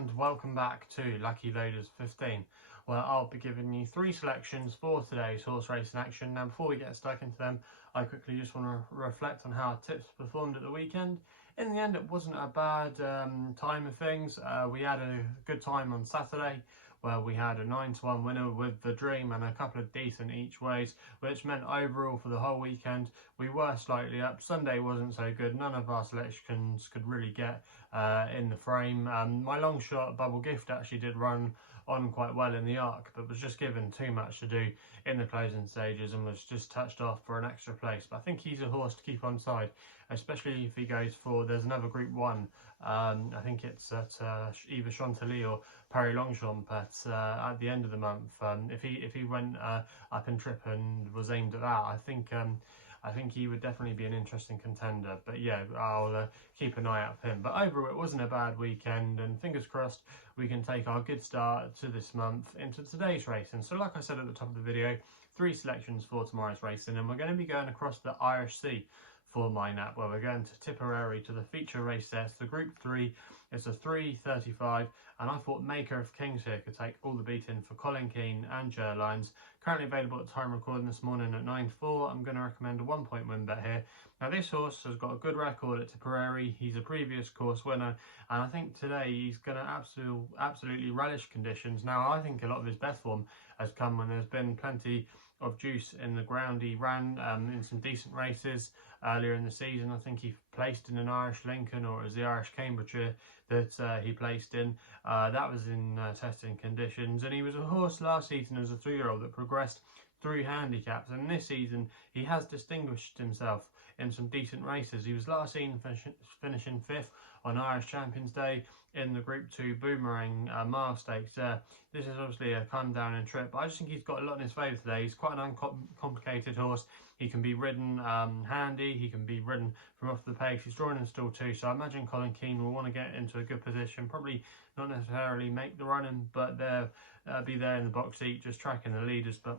and welcome back to Lucky Loaders 15, where I'll be giving you 3 selections for today's horse racing action. Now before we get stuck into them, I quickly just want to reflect on how our tips performed at the weekend. In the end, it wasn't a bad time of things. We had a good time on Saturday, where we had a 9-1 winner with the Dream and a couple of decent each ways, which meant overall for the whole weekend we were slightly up. Sunday wasn't so good. None of our selections could really get in the frame. My Longshot Bubble Gift actually did run on quite well in the arc, but was just given too much to do in the closing stages and was just touched off for an extra place. But I think he's a horse to keep on side, especially if he goes for, there's another Group 1, I think it's at either Chantilly or Paddy Longshot at the end of the month. If he went up in trip and was aimed at that, I think he would definitely be an interesting contender. But yeah, I'll keep an eye out for him. But overall, it wasn't a bad weekend, and fingers crossed we can take our good start to this month into today's racing. So like I said at the top of the video, 3 selections for tomorrow's racing, and we're going to be going across the Irish Sea for my nap, where we're going to Tipperary to the feature race there. It's the Group 3, it's a 3:35, and I thought Maker of Kings here could take all the beating for Colin Keane and Jer Lyons. Currently available at time recording this morning at 9.4. I'm going to recommend a 1-point win bet here. Now this horse has got a good record at Tipperary. He's a previous course winner, and I think today he's going to absolutely relish conditions. Now I think a lot of his best form has come when there's been plenty of juice in the ground. He ran in some decent races earlier in the season. I think he placed in an Irish Lincoln, or it was the Irish Cambridgeshire that he placed in. That was in testing conditions, and he was a horse last season as a 3-year-old that progressed through handicaps, and this season he has distinguished himself in some decent races. He was last seen finishing 5th on Irish Champions Day in the Group 2 Boomerang Mile Stakes. This is obviously a come down and trip, but I just think he's got a lot in his favour today. He's quite an uncomplicated horse. He can be ridden handy, he can be ridden from off the pace. He's drawn in stall 2, so I imagine Colin Keane will want to get into a good position, probably not necessarily make the running, but be there in the box seat just tracking the leaders. But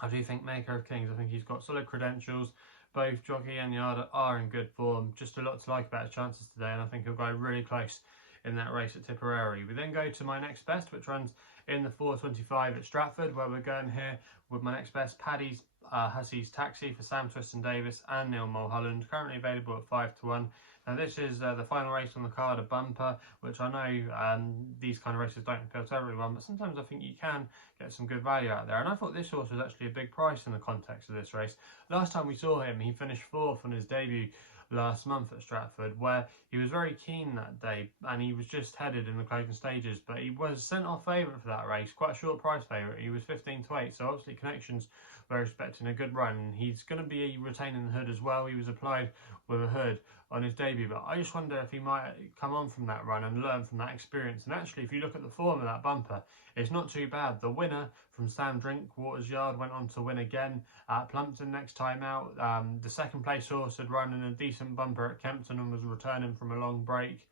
I do think Maker of Kings, I think he's got solid credentials. Both jockey and yard are in good form. Just a lot to like about his chances today, and I think he'll go really close in that race at Tipperary. We then go to my next best, which runs in the 4:25 at Stratford, where we're going here with my next best, Paddy's Husseys Taxi for Sam Twiston-Davies and Neil Mulholland, currently available at 5-1. Now this is the final race on the card, a bumper, which I know these kind of races don't appeal to everyone, but sometimes I think you can get some good value out there. And I thought this horse was actually a big price in the context of this race. Last time we saw him, he finished 4th on his debut last month at Stratford, where he was very keen that day and he was just headed in the closing stages, but he was sent off favourite for that race, quite a short price favourite. He was 15-8, so obviously connections were expecting a good run. He's going to be retaining the hood as well. He was applied with a hood on his debut, but I just wonder if he might come on from that run and learn from that experience. And actually, if you look at the form of that bumper, it's not too bad. The winner from Sam Drinkwater's yard went on to win again at Plumpton next time out. The second place horse had run in a decent bumper at Kempton and was returning from a long break,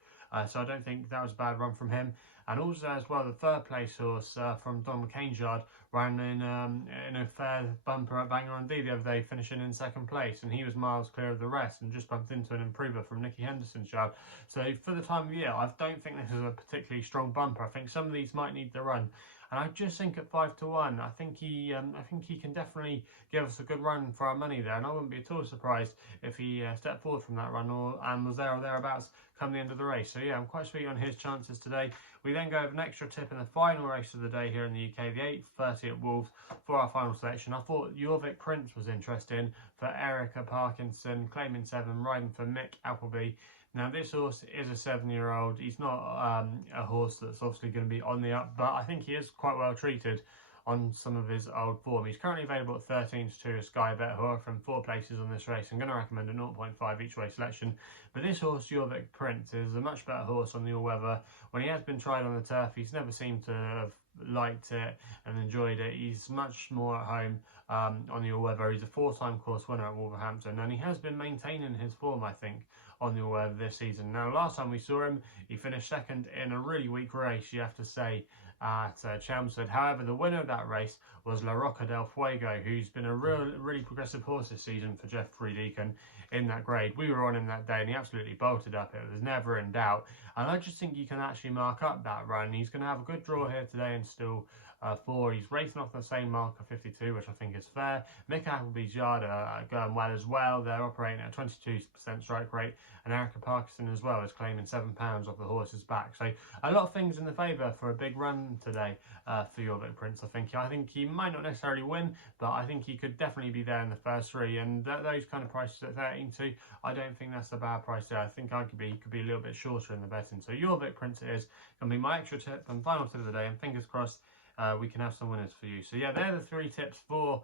so I don't think that was a bad run from him. And also as well, the third place horse from Don McCain's yard ran in a fair bumper at Bangor and D the other day, finishing in 2nd place, and he was miles clear of the rest and just bumped into an improver from Nicky Henderson's yard. So for the time of year, I don't think this is a particularly strong bumper. I think some of these might need the run. And I just think at 5-1, I think he can definitely give us a good run for our money there, and I wouldn't be at all surprised if he stepped forward from that run and was there or thereabouts come the end of the race. So yeah, I'm quite sweet on his chances today. We then go with an extra tip in the final race of the day here in the UK, the 8:30 at Wolves for our final selection. I thought Jorvik Prince was interesting for Erica Parkinson, claiming 7, riding for Mick Appleby. Now this horse is a 7-year-old. He's not a horse that's obviously going to be on the up, but I think he is quite well treated on some of his old form. He's currently available at 13-2 at SkyBet, who are from 4 places on this race. I'm going to recommend a 0.5 each way selection. But this horse, Jorvik Prince, is a much better horse on the all-weather. When he has been tried on the turf, he's never seemed to have liked it and enjoyed it. He's much more at home on the all-weather. He's a 4-time course winner at Wolverhampton, and he has been maintaining his form, I think, on the all-weather this season. Now, last time we saw him, he finished 2nd in a really weak race, you have to say, at Chelmsford. However, the winner of that race was La Roca del Fuego, who's been a really progressive horse this season for Jeffrey Deacon in that grade. We were on him that day and he absolutely bolted up. It was never in doubt. And I just think you can actually mark up that run. He's going to have a good draw here today and still 4. He's racing off the same mark of 52, which I think is fair. Mick Appleby's yard are going well as well. They're operating at a 22% strike rate, and Erica Parkinson as well is claiming £7 off the horse's back. So a lot of things in the favour for a big run today for Jorvik Prince. I think he might not necessarily win, but I think he could definitely be there in the first 3. And those kind of prices at 13-2, I don't think that's a bad price there. I think he could be a little bit shorter in the betting. So Jorvik Prince is going to be my extra tip and final tip of the day, and fingers crossed we can have some winners for you. So yeah, they're the 3 tips for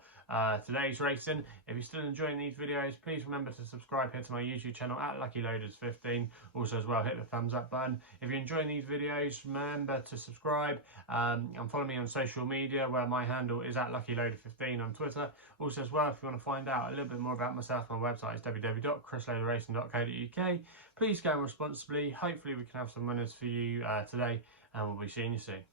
today's racing. If you're still enjoying these videos, please remember to subscribe here to my YouTube channel at LuckyLoaders15. Also as well, hit the thumbs up button. If you're enjoying these videos, remember to subscribe and follow me on social media, where my handle is at LuckyLoader15 on Twitter. Also as well, if you want to find out a little bit more about myself, my website is www.chrisloaderracing.co.uk. Please go responsibly. Hopefully we can have some winners for you today, and we'll be seeing you soon.